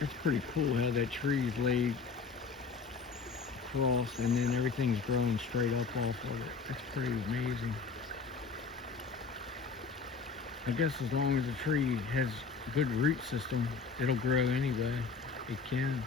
It's pretty cool how that tree's laid across and then everything's growing straight up off of it. It's pretty amazing. I guess as long as the tree has a good root system, it'll grow anyway. It can.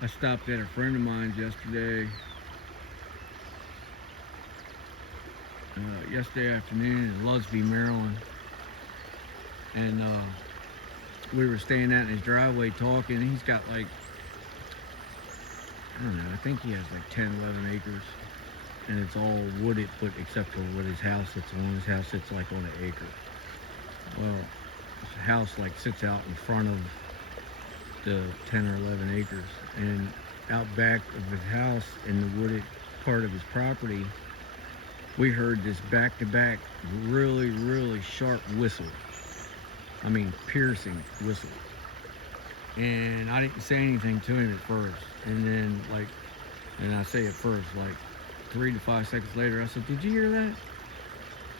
I stopped at a friend of mine's yesterday, yesterday afternoon in Lusby, Maryland, and we were staying out in his driveway talking. He's got like, I don't know, I think he has like 10, 11 acres, and it's all wooded, but except for what his house sits on. His house sits like on an acre. Well, his house like sits out in front of the 10 or 11 acres, and out back of his house in the wooded part of his property, we heard this back-to-back really, really sharp whistle. I mean, piercing whistle. And I didn't say anything to him at first. And then, like, and I say at first, like 3 to 5 seconds later, I said, "Did you hear that?"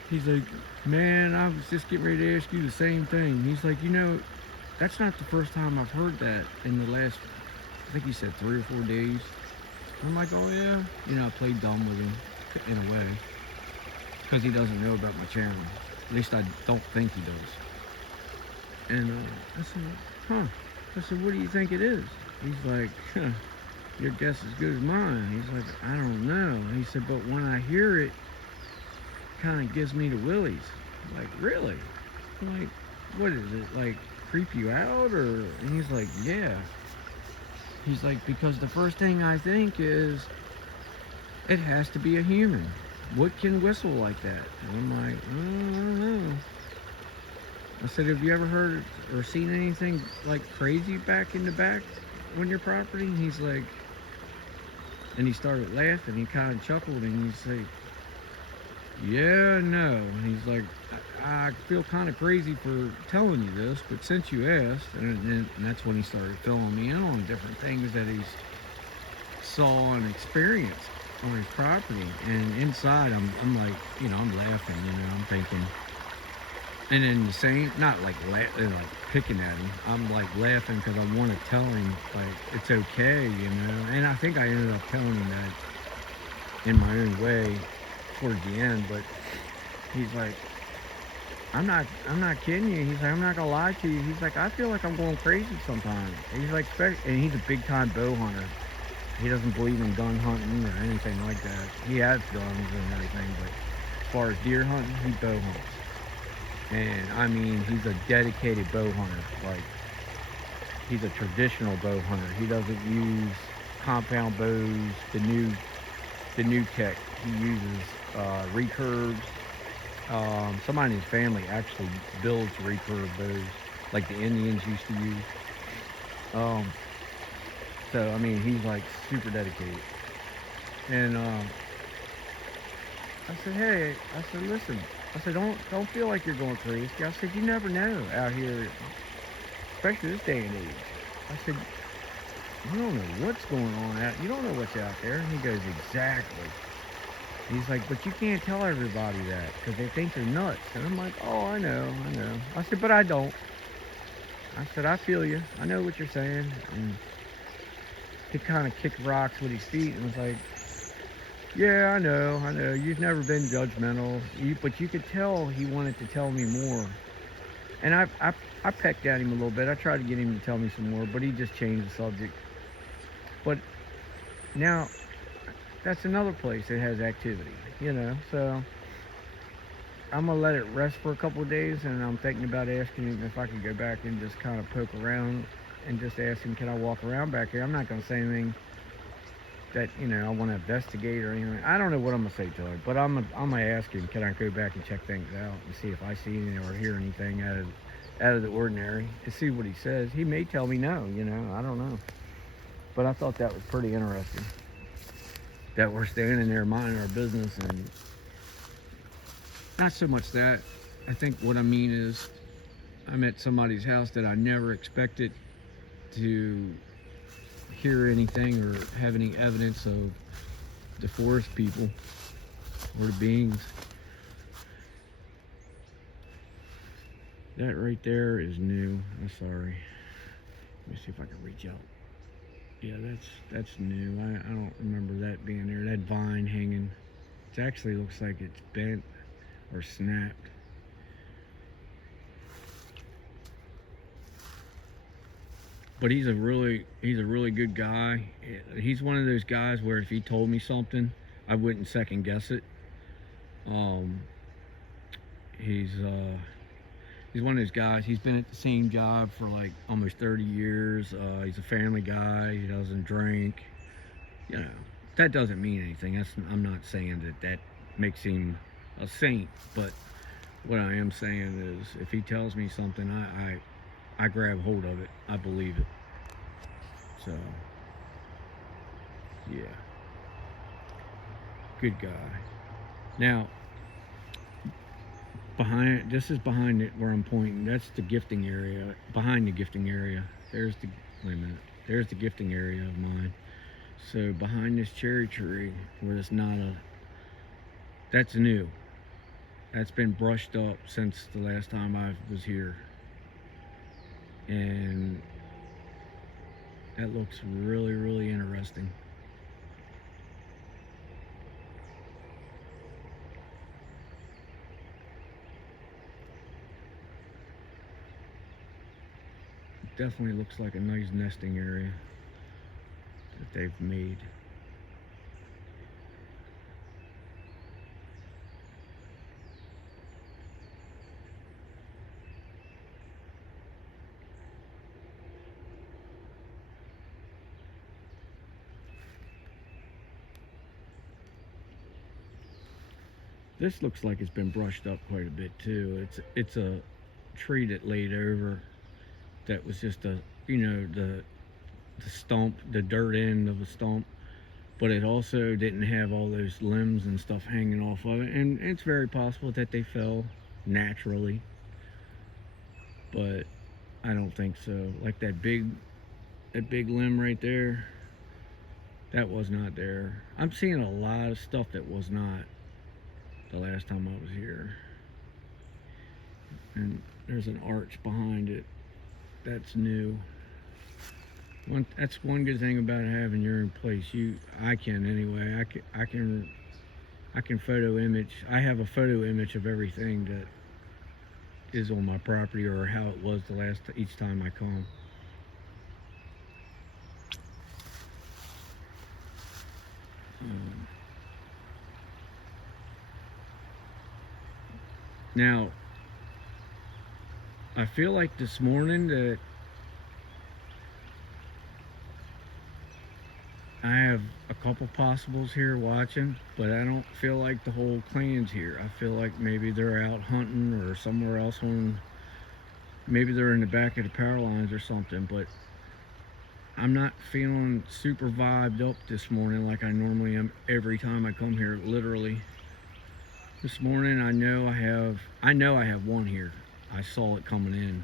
He's like, "Man, I was just getting ready to ask you the same thing." He's like, "That's not the first time I've heard that in the last, I think he said 3 or 4 days." I'm like, "Oh yeah." I played dumb with him in a way because he doesn't know about my channel. At least I don't think he does. And I said, "Huh." I said, "What do you think it is?" He's like, "Huh, your guess is as good as mine." He's like, "I don't know." He said, "But when I hear it, kind of gives me the willies." I'm like, "Really?" I'm like, "What is it, like creep you out or?" And he's like, "Yeah." He's like, "Because the first thing I think is it has to be a human. What can whistle like that?" And I'm like, "I don't know." I said, "Have you ever heard or seen anything like crazy back in the back on your property?" And he's like, and he started laughing. He kind of chuckled and he's like, "Yeah, no." And he's like, I feel kind of crazy for telling you this, but since you asked," and that's when he started filling me in on different things that he's saw and experienced on his property. And inside, I'm like, I'm laughing, I'm thinking, and then the same, not like like picking at him. I'm like laughing because I want to tell him like it's okay, And I think I ended up telling him that in my own way towards the end. But he's like, I'm not kidding you." He's like, "I'm not gonna lie to you." He's like, "I feel like I'm going crazy sometimes." He's like, and he's a big time bow hunter. He doesn't believe in gun hunting or anything like that. He has guns and everything, but as far as deer hunting, he bow hunts. And I mean, he's a dedicated bow hunter. Like, he's a traditional bow hunter. He doesn't use compound bows, the new tech. He uses recurves. Somebody in his family actually builds recurve bows, like the Indians used to use. Um, so I mean, he's like super dedicated. And I said, "Hey," I said, "Listen," I said, "Don't feel like you're going crazy." I said, "You never know out here, especially this day and age." I said, "You don't know what's going on out. You don't know what's out there." And he goes, "Exactly." He's like, "But you can't tell everybody that because they think you're nuts." And I'm like, "Oh, I know, I know." I said, "But I don't." I said, "I feel you. I know what you're saying." And he kind of kicked rocks with his feet and was like, "Yeah, I know, I know. You've never been judgmental." But you could tell he wanted to tell me more. And I pecked at him a little bit. I tried to get him to tell me some more, but he just changed the subject. But now that's another place that has activity. So I'm gonna let it rest for a couple of days, and I'm thinking about asking him if I could go back and just kind of poke around and just ask him, can I walk around back here? I'm not gonna say anything that I want to investigate or anything. I don't know what I'm gonna say to him, but I'm gonna ask him, can I go back and check things out and see if I see anything or hear anything out of out of the ordinary to see what he says. He may tell me no, you know, I don't know. But I thought that was pretty interesting. That we're standing there minding our business, and not so much that. I think what I mean is I'm at somebody's house that I never expected to hear anything or have any evidence of the forest people or the beings. That right there is new. I'm sorry. Let me see if I can reach out. Yeah, that's new. I don't remember that being there. That vine hanging. It actually looks like it's bent or snapped. But he's a really good guy. He's one of those guys where if he told me something, I wouldn't second guess it. He's one of those guys. He's been at the same job for like almost 30 years. He's a family guy. He doesn't drink. You know, that doesn't mean anything. I'm not saying that makes him a saint. But what I am saying is, if he tells me something, I grab hold of it. I believe it. So, yeah. Good guy. Now, this is behind it where I'm pointing. That's the gifting area. Behind the gifting area. Wait a minute. There's the gifting area of mine. So behind this cherry tree, where it's not that's new. That's been brushed up since the last time I was here. And that looks really, really interesting. It definitely looks like a nice nesting area that they've made. This looks like it's been brushed up quite a bit too. It's a tree that laid over. That was just the stump, the dirt end of the stump, but it also didn't have all those limbs and stuff hanging off of it. And it's very possible that they fell naturally, but I don't think so. Like that big limb right there, that was not there. I'm seeing a lot of stuff that was not the last time I was here. And there's an arch behind it. That's new. That's one good thing about having your own place. I can anyway. I can photo image. I have a photo image of everything that is on my property or how it was each time I come. Now, I feel like this morning that I have a couple possibles here watching, but I don't feel like the whole clan's here. I feel like maybe they're out hunting or somewhere else maybe they're in the back of the power lines or something, but I'm not feeling super vibed up this morning like I normally am every time I come here, literally. This morning I know I have one here. I saw it coming in,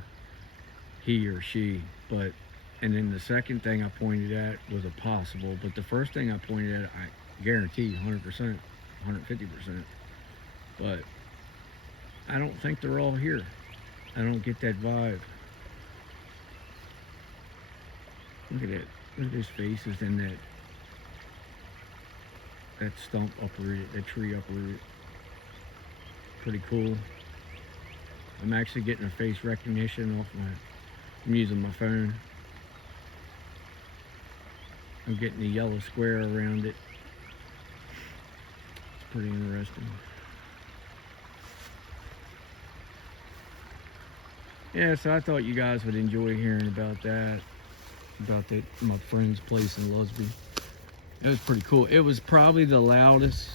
he or she, and then the second thing I pointed at was a possible, but the first thing I pointed at, I guarantee 100%, 150%, but I don't think they're all here. I don't get that vibe. Look at it. Look at those faces and that stump uprooted, that tree uprooted. Pretty cool. I'm actually getting a face recognition I'm using my phone. I'm getting the yellow square around it. It's pretty interesting. Yeah, so I thought you guys would enjoy hearing about my friend's place in Lusby. It was pretty cool. It was probably the loudest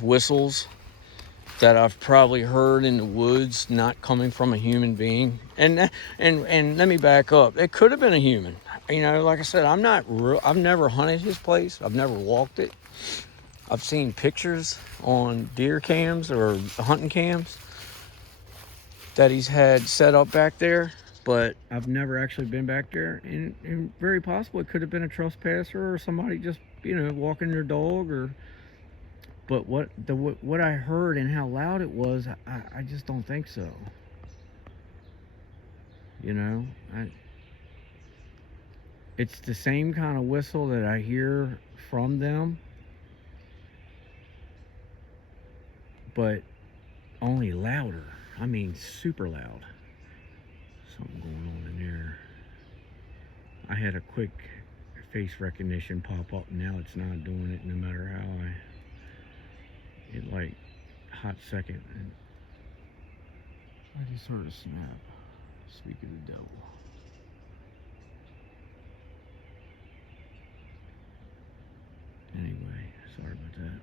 whistles that I've probably heard in the woods, not coming from a human being. And let me back up. It could have been a human. Like I said, I've never hunted his place. I've never walked it. I've seen pictures on deer cams or hunting cams that he's had set up back there, but I've never actually been back there. And very possible it could have been a trespasser or somebody just, walking their dog but what I heard and how loud it was, I just don't think so. It's the same kind of whistle that I hear from them, but only louder. I mean, super loud. Something going on in there. I had a quick face recognition pop up. Now it's not doing it, no matter how it like hot second. And I just heard a snap. Speak of the devil. Anyway, sorry about that.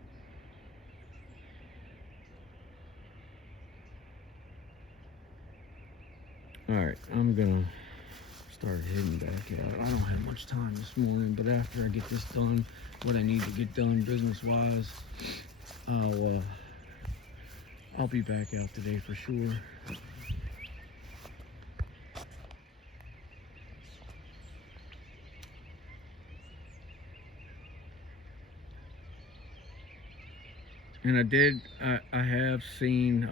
Alright, I'm gonna start heading back out. I don't have much time this morning, but after I get this done, what I need to get done business-wise, I'll be back out today for sure. And I have seen,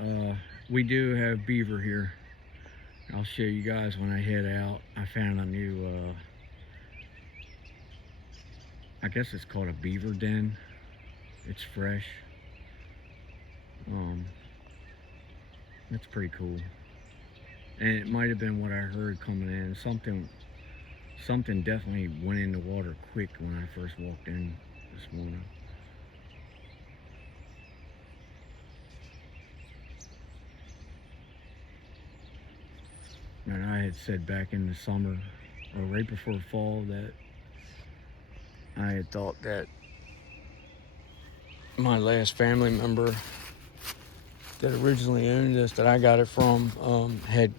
we do have beaver here. I'll show you guys when I head out. I found a new, I guess it's called a beaver den. It's fresh. That's pretty cool. And it might have been what I heard coming in. Something definitely went in the water quick when I first walked in this morning. And I had said back in the summer, or right before fall, that I had thought that my last family member that originally owned this, that I got it from, had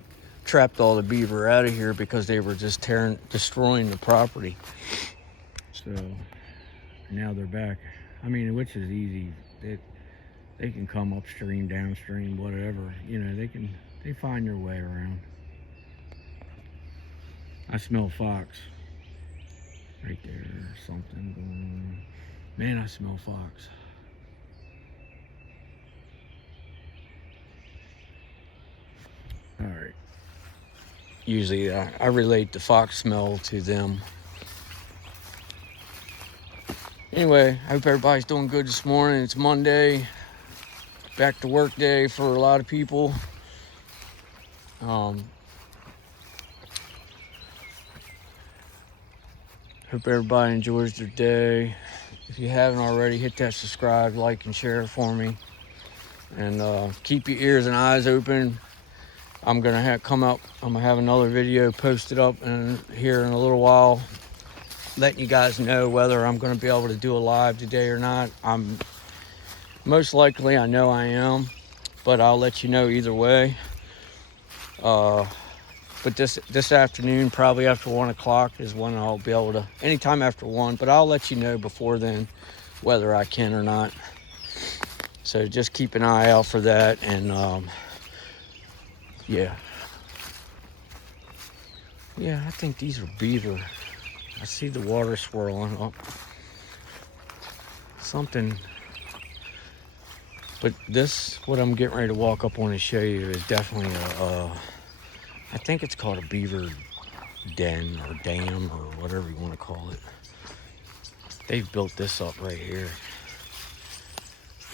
trapped all the beaver out of here because they were just destroying the property. So now they're back. I mean, which is easy. They can come upstream, downstream, whatever. They find their way around. I smell fox right there, something going on. Man, I smell fox. All right. Usually I relate the fox smell to them. Anyway, I hope everybody's doing good this morning. It's Monday, back to work day for a lot of people. Hope everybody enjoys their day. If you haven't already, hit that subscribe, like, and share for me. And keep your ears and eyes open. I'm gonna have another video posted up here in a little while, letting you guys know whether I'm gonna be able to do a live today or not. I'm most likely, I know I am, but I'll let you know either way. But this afternoon, probably after 1 o'clock, is when I'll be able to, anytime after 1, but I'll let you know before then whether I can or not. So just keep an eye out for that. And yeah, I think these are beaver. I see the water swirling up. Something. But what I'm getting ready to walk up on and show you is definitely I think it's called a beaver den or dam or whatever you want to call it. They've built this up right here.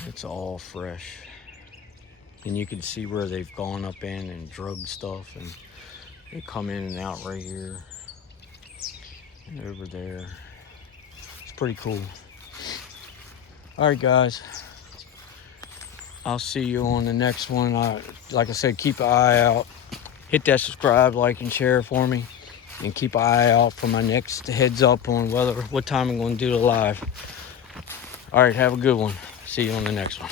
It's all fresh. And you can see where they've gone up in and drug stuff, and they come in and out right here and over there. It's pretty cool. All right, guys. I'll see you on the next one. Like I said, keep an eye out. Hit that subscribe, like, and share for me. And keep an eye out for my next heads up on what time I'm going to do the live. All right, have a good one. See you on the next one.